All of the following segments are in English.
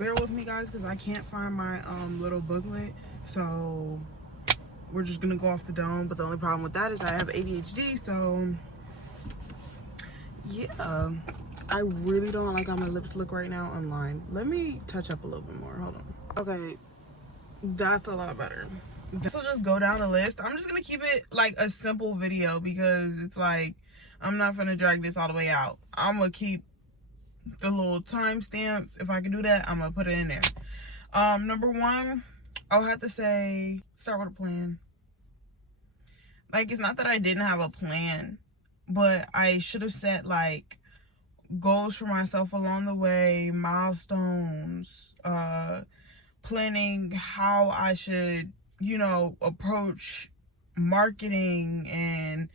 bear with me, guys, because I can't find my little booklet. So we're just gonna go off the dome. But the only problem with that is I have ADHD. So yeah, I really don't like how my lips look right now online. Let me touch up a little bit more. Hold on. Okay, that's a lot better. So just go down the list. I'm just gonna keep it like a simple video because it's like I'm not gonna drag this all the way out. I'm gonna keep the little timestamps. If I can do that, I'm gonna put it in there. Number one, I'll have to say start with a plan. Like, it's not that I didn't have a plan, but I should have set like goals for myself along the way, milestones, planning how I should, you know, approach marketing and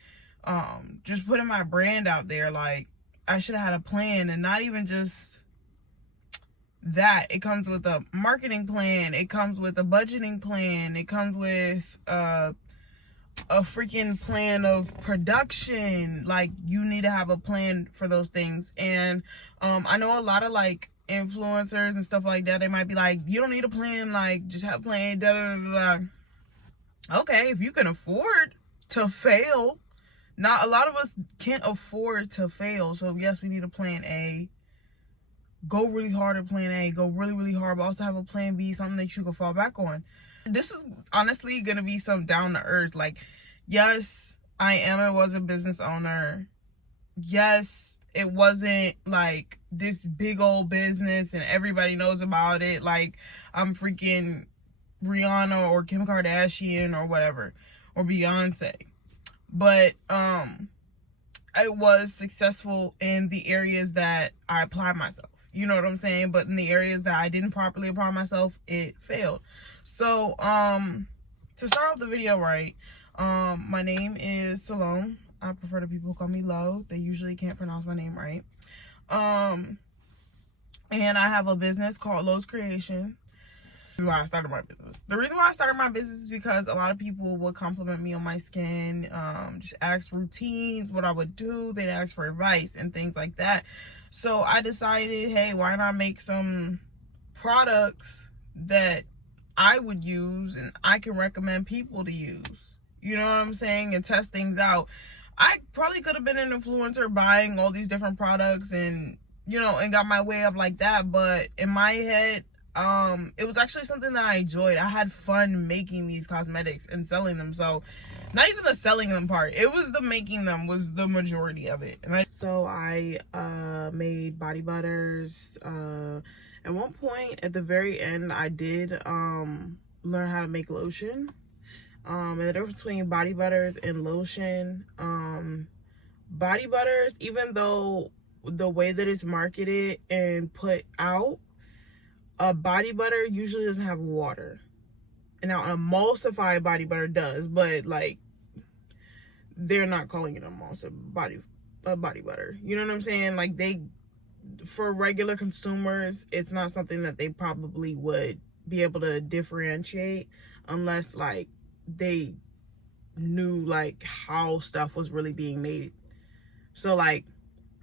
just putting my brand out there. Like, I should have had a plan, and not even just that. It comes with a marketing plan, it comes with a budgeting plan, it comes with a freaking plan of production. Like, you need to have a plan for those things. And I know a lot of like influencers and stuff like that, they might be like, you don't need a plan, like just have a plan, da da da da. Okay, if you can afford to fail. Not a lot of us can't afford to fail. So yes, we need a plan A. Go really hard at plan A, go really, really hard, but also have a plan B, something that you can fall back on. This is honestly gonna be some down to earth. Like, yes, I am and was a business owner. Yes, it wasn't like this big old business and everybody knows about it. Like, I'm freaking Rihanna or Kim Kardashian or whatever, or Beyonce. But I was successful in the areas that I applied myself. You know what I'm saying? But in the areas that I didn't properly apply myself, it failed. So to start off the video right, my name is Salome. I prefer the people who call me Lo. They usually can't pronounce my name right. And I have a business called Lo's Creation. Why I started my business. The reason why I started my business is because a lot of people would compliment me on my skin, just ask routines, what I would do. They'd ask for advice and things like that. So I decided, hey, why not make some products that I would use and I can recommend people to use. You know what I'm saying? And test things out. I probably could have been an influencer buying all these different products and, you know, and got my way up like that. But in my head, it was actually something that I enjoyed. I had fun making these cosmetics and selling them. So not even the selling them part, it was the making them was the majority of it. And so I made body butters. At one point at the very end, I did learn how to make lotion. And the difference between body butters and lotion, body butters, even though the way that it's marketed and put out, a body butter usually doesn't have water. And now an emulsified body butter does, but like they're not calling it a body butter. You know what I'm saying? Like, for regular consumers, it's not something that they probably would be able to differentiate unless like they knew like how stuff was really being made. So like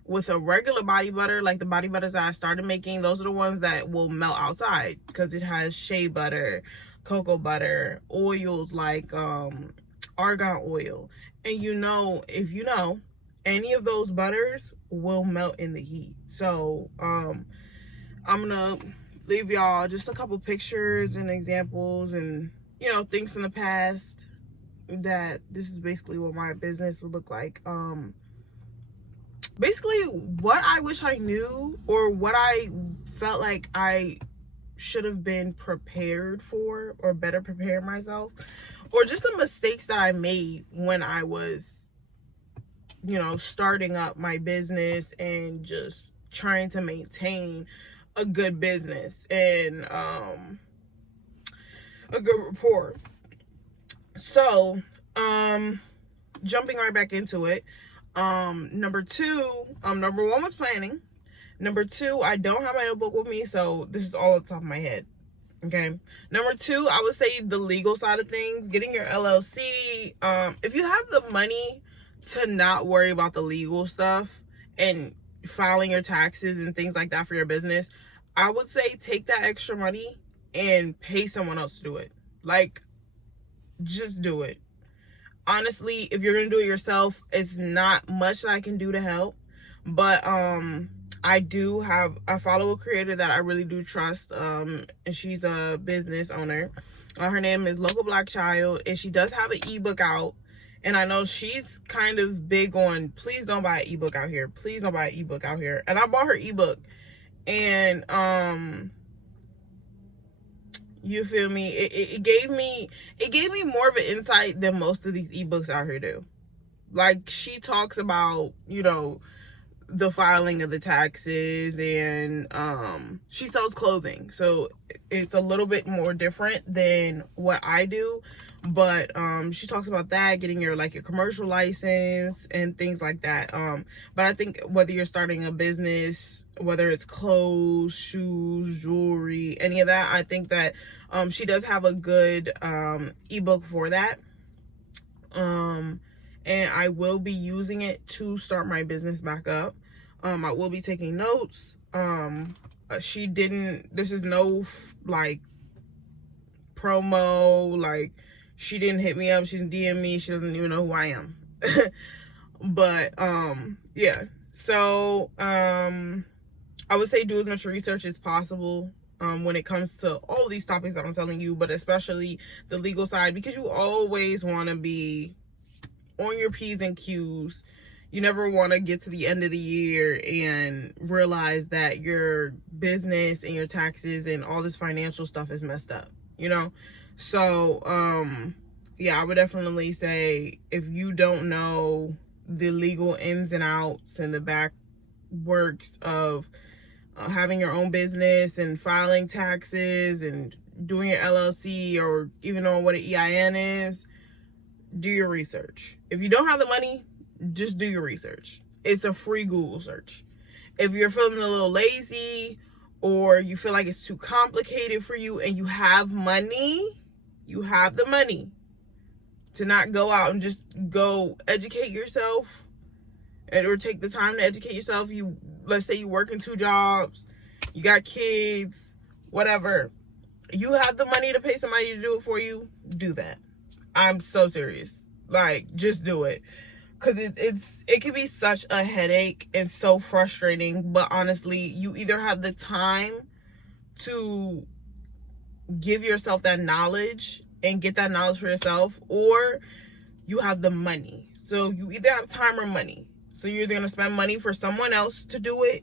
with a regular body butter, like the body butters that I started making, those are the ones that will melt outside because it has shea butter, cocoa butter, oils like argan oil. And you know, if you know, any of those butters will melt in the heat. So I'm gonna leave y'all just a couple pictures and examples and, you know, things from the past that this is basically what my business would look like. Basically what I wish I knew, or what I felt like I should have been prepared for, or better prepare myself, or just the mistakes that I made when I was, you know, starting up my business and just trying to maintain a good business and a good rapport. So jumping right back into it, number one was planning. Number two, I don't have my notebook with me, so this is all at the top of my head. Okay. Number two, I would say the legal side of things, getting your LLC. If you have the money to not worry about the legal stuff and filing your taxes and things like that for your business, I would say take that extra money and pay someone else to do it. Like, just do it. Honestly, if you're gonna do it yourself, it's not much that I can do to help. But I follow a creator that I really do trust, and she's a business owner. Her name is Local Black Child, and she does have an ebook out. And I know she's kind of big on, please don't buy an ebook out here. Please don't buy an ebook out here. And I bought her ebook, and you feel me? It gave me more of an insight than most of these ebooks out here do. Like, she talks about, you know, the filing of the taxes, and she sells clothing, so it's a little bit more different than what I do. But she talks about that, getting your commercial license and things like that. But I think whether you're starting a business, whether it's clothes, shoes, jewelry, any of that, I think that she does have a good ebook for that. And I will be using it to start my business back up. I will be taking notes. This is no promo, she didn't hit me up, she didn't DM me, she doesn't even know who I am. But yeah, so I would say do as much research as possible when it comes to all these topics that I'm telling you, but especially the legal side, because you always want to be on your P's and Q's. You never want to get to the end of the year and realize that your business and your taxes and all this financial stuff is messed up, you know? So, yeah, I would definitely say if you don't know the legal ins and outs and the back works of having your own business and filing taxes and doing your LLC, or even knowing what an EIN is, do your research. If you don't have the money, just do your research. It's a free Google search. If you're feeling a little lazy, or you feel like it's too complicated for you, and you have the money to not go out and just go educate yourself, or take the time to educate yourself. Let's say you work in 2 jobs, you got kids, whatever. You have the money to pay somebody to do it for you, do that. I'm so serious. Just do it. Because it can be such a headache and so frustrating. But honestly, you either have the time to give yourself that knowledge and get that knowledge for yourself, or you have the money. So you either have time or money. So you're either going to spend money for someone else to do it,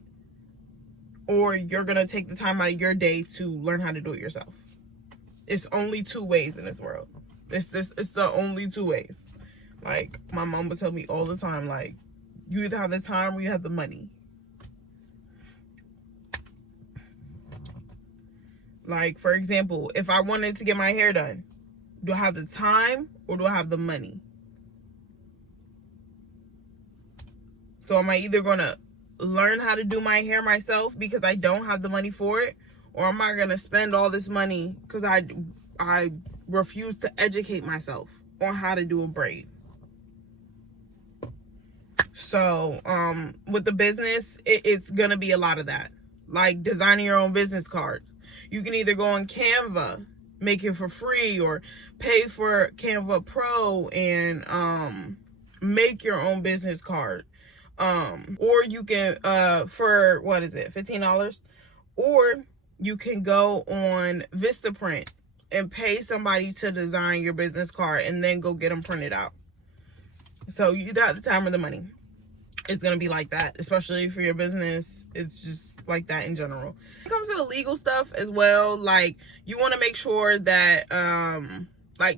or you're going to take the time out of your day to learn how to do it yourself. It's only 2 ways in this world. It's the only 2 ways. My mom would tell me all the time, you either have the time or you have the money. For example, if I wanted to get my hair done, do I have the time or do I have the money? So am I either going to learn how to do my hair myself because I don't have the money for it, or am I going to spend all this money because I refuse to educate myself on how to do a braid? So with the business, it's gonna be a lot of that, designing your own business cards. You can either go on Canva, make it for free, or pay for Canva Pro and make your own business card. Or you can for what is it, $15? Or you can go on Vistaprint and pay somebody to design your business card and then go get them printed out. So you got the time or the money. It's going to be like that, especially for your business. It's just like that in general. When it comes to the legal stuff as well, you want to make sure that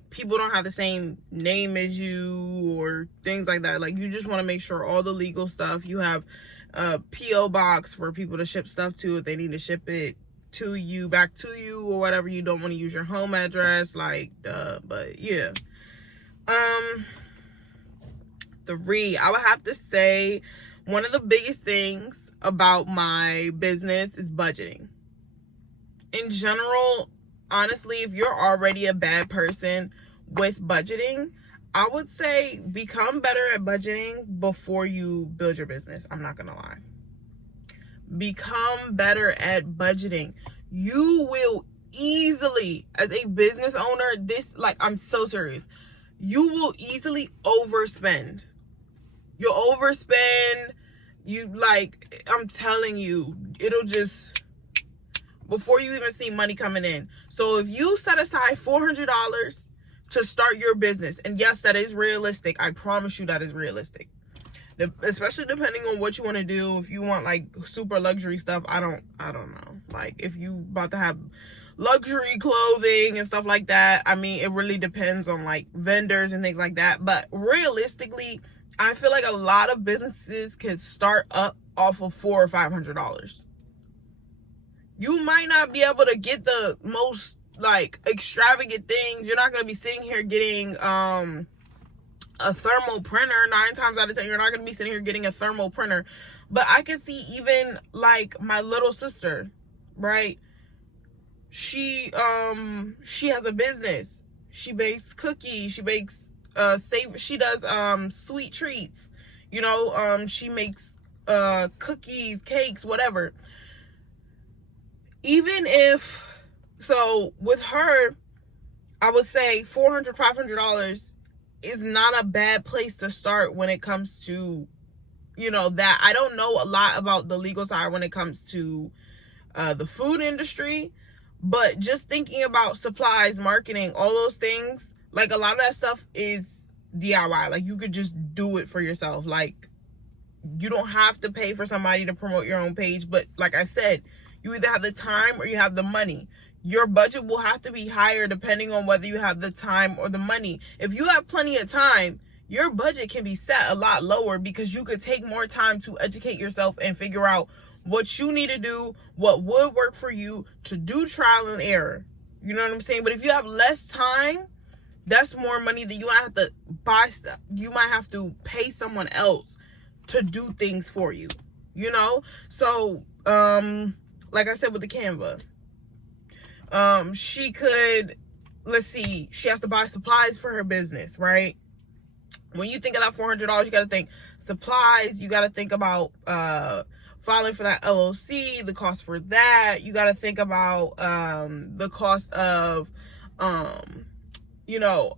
people don't have the same name as you or things like that. You just want to make sure all the legal stuff, you have a P.O. box for people to ship stuff to if they need to ship it to you, back to you, or whatever. You don't want to use your home address, but yeah. I would have to say one of the biggest things about my business is budgeting. In general, honestly, if you're already a bad person with budgeting, I would say become better at budgeting before you build your business. I'm not gonna lie. Become better at budgeting. You will easily, as a business owner, I'm so serious, you will easily overspend. You'll overspend. I'm telling you, it'll just, before you even see money coming in. So if you set aside $400 to start your business, and yes, that is realistic. I promise you that is realistic. Especially depending on what you want to do. If you want like super luxury stuff, I don't know. Like if you about to have luxury clothing and stuff like that, I mean, it really depends on like vendors and things like that. But realistically, I feel like a lot of businesses can start up off of $400 or $500. You might not be able to get the most like extravagant things. You're not going to be sitting here getting a thermal printer. 9 times out of 10, you're not going to be sitting here getting a thermal printer. But I can see even like my little sister, right? She has a business. She bakes cookies. She bakes she does sweet treats. You know, she makes cookies, cakes, whatever. Even if, so with her, I would say $400, $500 is not a bad place to start when it comes to, you know, that. I don't know a lot about the legal side when it comes to the food industry, but just thinking about supplies, marketing, all those things, like a lot of that stuff is DIY. Like you could just do it for yourself. Like you don't have to pay for somebody to promote your own page. But like I said, you either have the time or you have the money. Your budget will have to be higher depending on whether you have the time or the money. If you have plenty of time, your budget can be set a lot lower because you could take more time to educate yourself and figure out what you need to do, what would work for you, to do trial and error. You know what I'm saying? But if you have less time, that's more money that you might have to buy stuff. You might have to pay someone else to do things for you, you know? So, like I said with the Canva, she could, let's see, she has to buy supplies for her business, right? When you think of that $400, you got to think supplies. You got to think about filing for that LLC, the cost for that. You got to think about the cost of, you know,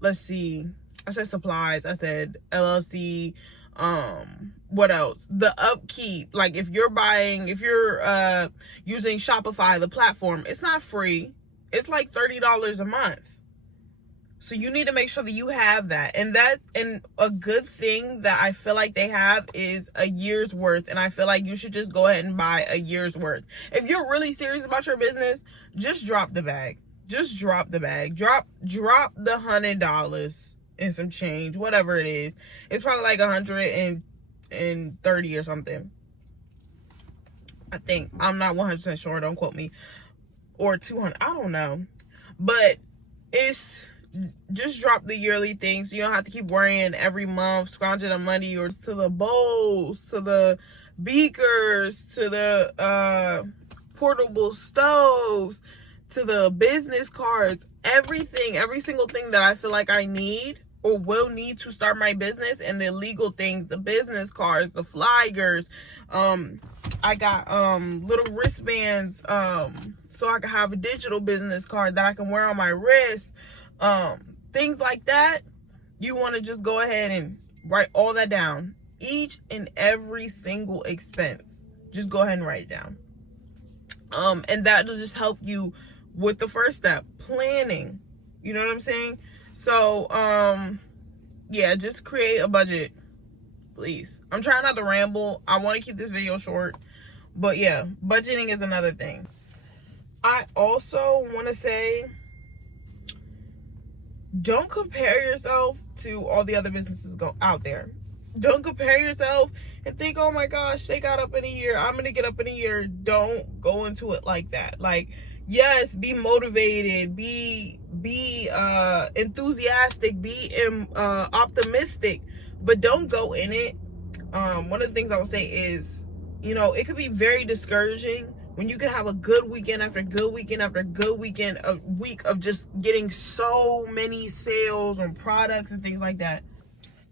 let's see. I said supplies. I said LLC. What else? The upkeep. Like if you're using Shopify, the platform, it's not free. It's like $30 a month. So you need to make sure that you have that. And a good thing that I feel like they have is a year's worth. And I feel like you should just go ahead and buy a year's worth. If you're really serious about your business, just drop the bag. Just drop the bag. Drop the $100 and some change, whatever it is. It's probably like 130 or something. I think. I'm not 100% sure. Don't quote me. Or 200. I don't know. But it's just drop the yearly thing so you don't have to keep worrying every month, scrounging the money, or to the bowls, to the beakers, to the portable stoves, to the business cards, everything, every single thing that I feel like I need or will need to start my business, and the legal things, the business cards, the flyers. I got little wristbands so I can have a digital business card that I can wear on my wrist. Things like that. You want to just go ahead and write all that down. Each and every single expense. Just go ahead and write it down. And that will just help you with the first step, planning. You know what I'm saying? So, yeah, just create a budget, please. I'm trying not to ramble. I want to keep this video short. But yeah, budgeting is another thing. I also want to say, don't compare yourself to all the other businesses out there. Don't compare yourself and think, oh my gosh, they got up in a year, I'm going to get up in a year. Don't go into it like that. Like, yes, be motivated, be enthusiastic, be optimistic, but don't go in it. One of the things I would say is, you know, it could be very discouraging when you can have a good weekend after good weekend after good weekend, a week of just getting so many sales on products and things like that.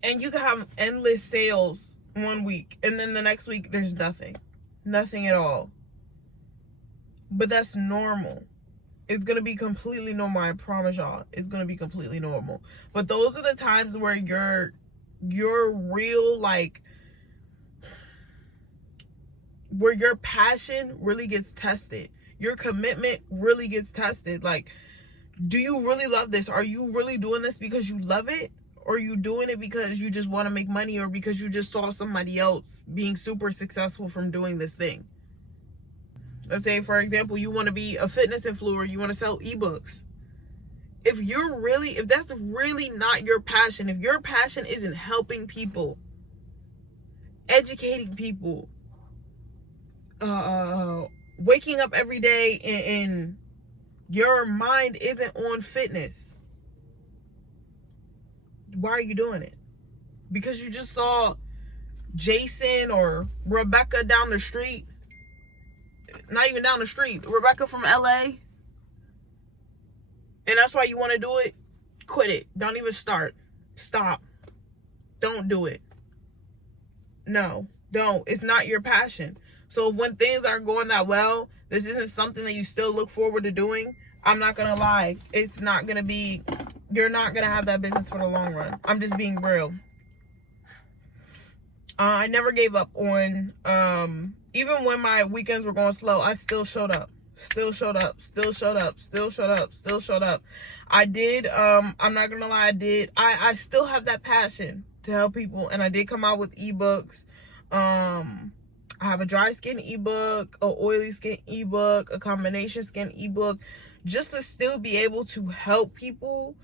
And you can have endless sales one week, and then the next week there's nothing. Nothing at all. But that's normal. It's going to be completely normal. I promise y'all. It's going to be completely normal. But those are the times where your real, like, where your passion really gets tested. Your commitment really gets tested. Like, do you really love this? Are you really doing this because you love it? Or are you doing it because you just want to make money, or because you just saw somebody else being super successful from doing this thing? Let's say, for example, you want to be a fitness influencer, you want to sell ebooks. If that's really not your passion, if your passion isn't helping people, educating people, waking up every day and your mind isn't on fitness, why are you doing it? Because you just saw Jason or Rebecca down the street, not even down the street, Rebecca from LA, and that's why you want to do it? Quit it. Don't even start. Stop. Don't do it. No, don't. It's not your passion. So when things aren't going that well, this isn't something that you still look forward to doing. I'm not going to lie. It's not going to be, you're not going to have that business for the long run. I'm just being real. I never gave up on, even when my weekends were going slow, I still showed up. Still showed up. Still showed up. Still showed up. Still showed up. I did, I'm not going to lie, I still have that passion to help people. And I did come out with ebooks. I have a dry skin ebook, a oily skin ebook, a combination skin ebook, just to still be able to help people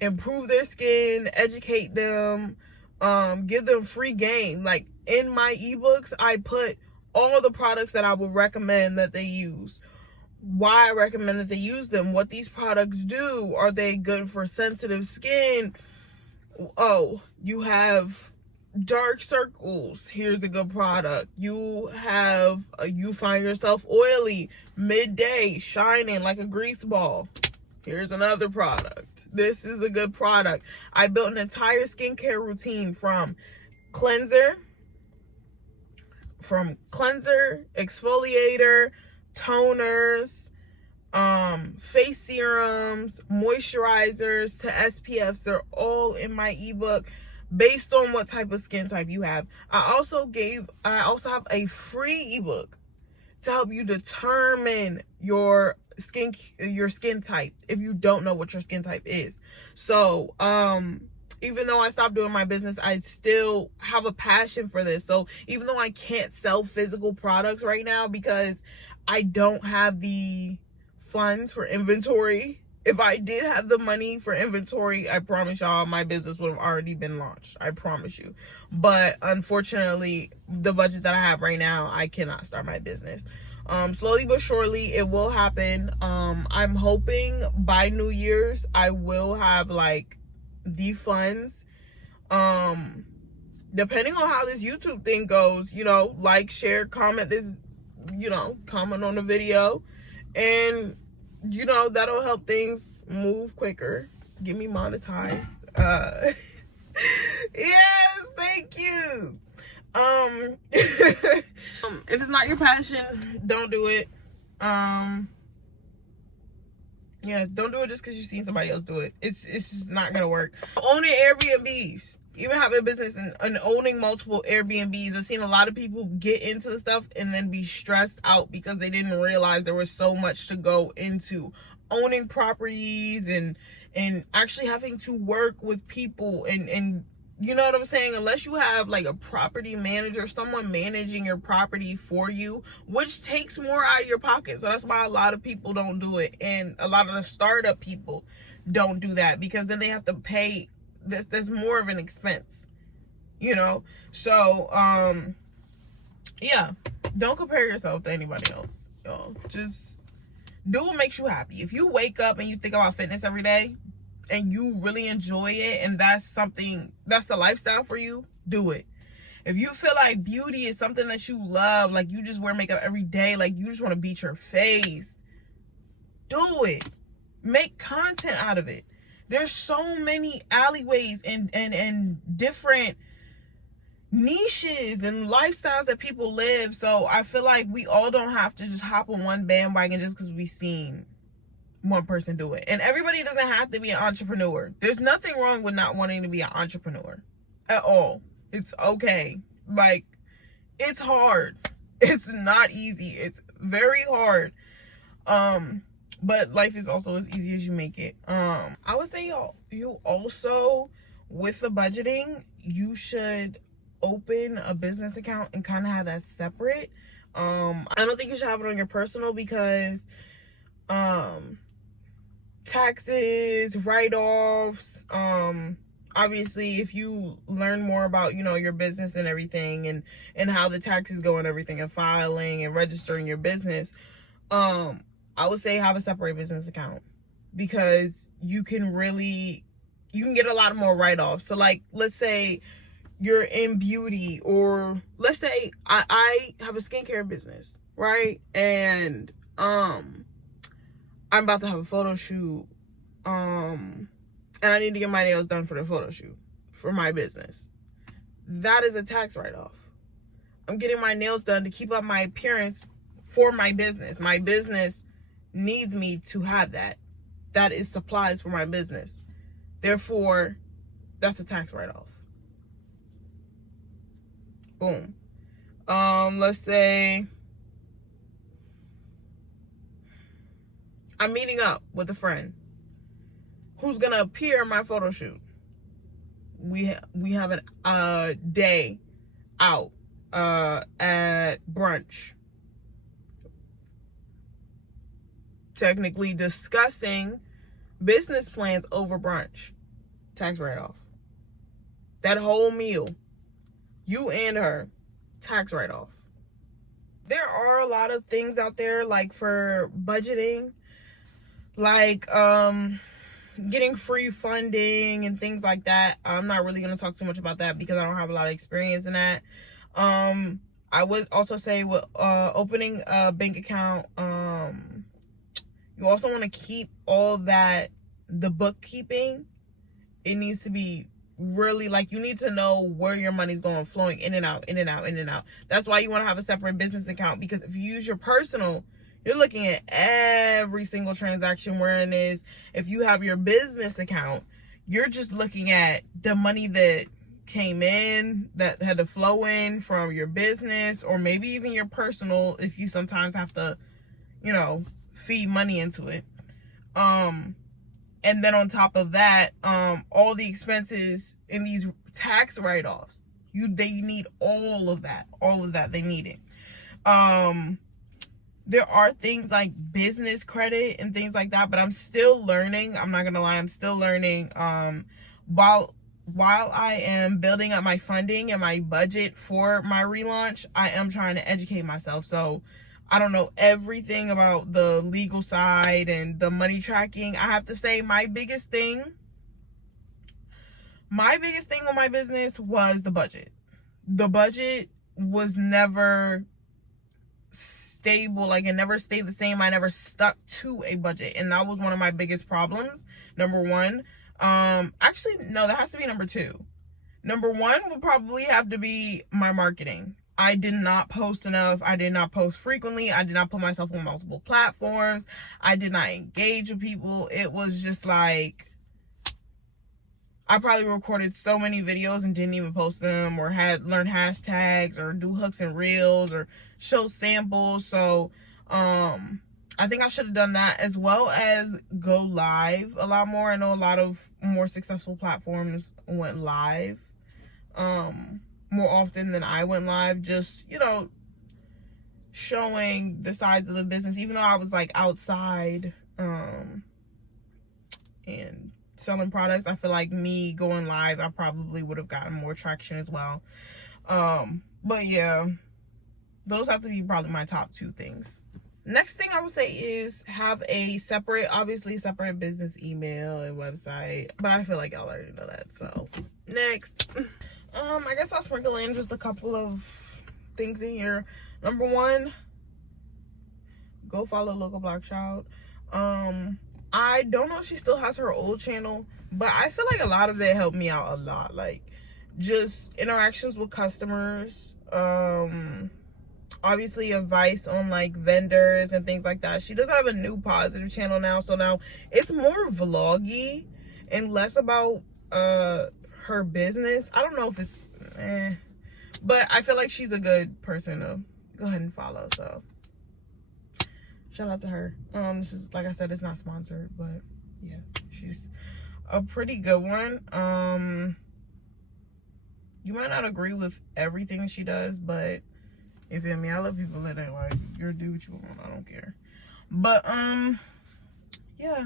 improve their skin, educate them, give them free game. Like, in my ebooks, I put all the products that I would recommend that they use, why I recommend that they use them, what these products do, are they good for sensitive skin? Oh, you have dark circles, here's a good product. You find yourself oily midday, shining like a grease ball, here's another product. This is a good product. I built an entire skincare routine from cleanser, exfoliator, toners, face serums, moisturizers to SPFs. They're all in my ebook based on what type of skin type you have. I also have a free ebook to help you determine your skin type if you don't know what your skin type is. So, even though I stopped doing my business, I still have a passion for this. So even though I can't sell physical products right now because I don't have the funds for inventory, if I did have the money for inventory, I promise y'all my business would have already been launched. I promise you. But unfortunately, the budget that I have right now, I cannot start my business. Slowly but surely, it will happen. I'm hoping by New Year's, I will have, like, the funds. Depending on how this YouTube thing goes, like, share, comment comment on the video, and that'll help things move quicker, get me monetized. Yes, thank you. If it's not your passion, don't do it. Yeah, don't do it just because you've seen somebody else do it. It's just not gonna work. Owning Airbnbs, even having a business and owning multiple Airbnbs, I've seen a lot of people get into stuff and then be stressed out because they didn't realize there was so much to go into owning properties and actually having to work with people and you know what I'm saying? Unless you have, like, a property manager, someone managing your property for you, which takes more out of your pocket. So that's why a lot of people don't do it. And a lot of the startup people don't do that because then they have to pay. There's more of an expense, So, yeah, don't compare yourself to anybody else. Just do what makes you happy. If you wake up and you think about fitness every day, and you really enjoy it, and that's the lifestyle for you, do it. If you feel like beauty is something that you love, like you just wear makeup every day, like you just want to beat your face, do it. Make content out of it. There's so many alleyways and different niches and lifestyles that people live. So I feel like we all don't have to just hop on one bandwagon just because we seen one person do it. And everybody doesn't have to be an entrepreneur. There's nothing wrong with not wanting to be an entrepreneur at all. It's okay. Like, it's hard. It's not easy. It's very hard. But life is also as easy as you make it. I would say you also, with the budgeting, you should open a business account and kind of have that separate. I don't think you should have it on your personal because taxes, write-offs, obviously if you learn more about, you know, your business and everything, and how the taxes go and everything, and filing and registering your business, I would say have a separate business account, because you can get a lot more write-offs. So like, let's say you're in beauty, or let's say I have a skincare business, right? And I'm about to have a photo shoot, and I need to get my nails done for the photo shoot for my business. That is a tax write-off. I'm getting my nails done to keep up my appearance for my business. My business needs me to have that. That is supplies for my business. Therefore, that's a tax write-off. Boom. Let's say I'm meeting up with a friend who's gonna appear in my photo shoot. We have a day out at brunch, technically discussing business plans over brunch. Tax write-off. That whole meal, you and her, tax write-off. There are a lot of things out there, like for budgeting, like getting free funding and things like that. I'm not really going to talk too much about that because I don't have a lot of experience in that. I would also say with opening a bank account, you also want to keep all that, the bookkeeping. It needs to be really, like, you need to know where your money's going, flowing in and out, in and out, in and out. That's why you want to have a separate business account, because if you use your personal, you're looking at every single transaction, whereas if you have your business account, you're just looking at the money that came in, that had to flow in from your business, or maybe even your personal, if you sometimes have to, you know, feed money into it. And then on top of that, all the expenses in these tax write-offs, they need all of that, they need it. There are things like business credit and things like that, but I'm still learning. I'm not gonna lie, I'm still learning. While I am building up my funding and my budget for my relaunch, I am trying to educate myself. So I don't know everything about the legal side and the money tracking. I have to say my biggest thing on my business was the budget. The budget was never stable. Like, it never stayed the same. I never stuck to a budget, and that was one of my biggest problems. Number one. Actually, no, that has to be number two. Number one would probably have to be my marketing. I did not post enough. I did not post frequently. I did not put myself on multiple platforms. I did not engage with people. It was just like, I probably recorded so many videos and didn't even post them, or had learned hashtags, or do hooks and reels, or show samples. So I think I should have done that, as well as go live a lot more. I know a lot of more successful platforms went live more often than I went live, just, you know, showing the sides of the business, even though I was like outside and selling products. I feel like me going live, I probably would have gotten more traction as well. But yeah, those have to be probably my top two things. Next thing I would say is have a separate business email and website, but I feel like y'all already know that. So next, I guess I'll sprinkle in just a couple of things in here. Number one, go follow Local Black Child. I don't know if she still has her old channel, but I feel like a lot of it helped me out a lot. Like, just interactions with customers, obviously advice on like vendors and things like that. She does have a new positive channel now, so now it's more vloggy and less about her business. I don't know if it's but I feel like she's a good person to go ahead and follow, so shout out to her. This is, like I said, it's not sponsored, but yeah, she's a pretty good one. You might not agree with everything she does, but you feel me? I love people that are like, you're do what you want, I don't care. But yeah,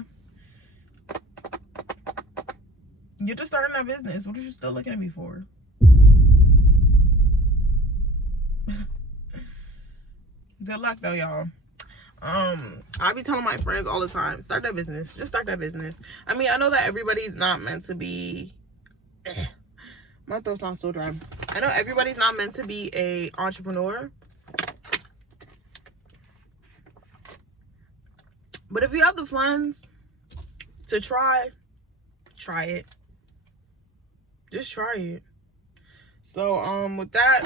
you're just starting that business. What are you still looking at me for? Good luck though, y'all. I be telling my friends all the time, start that business. Just start that business. I mean, I know that everybody's not meant to be my throat sounds so dry. I know everybody's not meant to be a entrepreneur, but if you have the funds to try it. Just try it. So with that,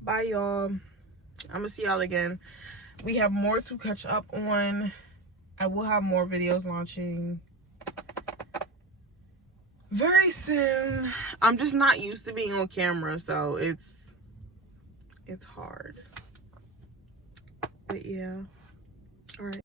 bye y'all. I'm gonna see y'all again. We have more to catch up on. I will have more videos launching very soon. I'm just not used to being on camera, so it's hard. But yeah. All right.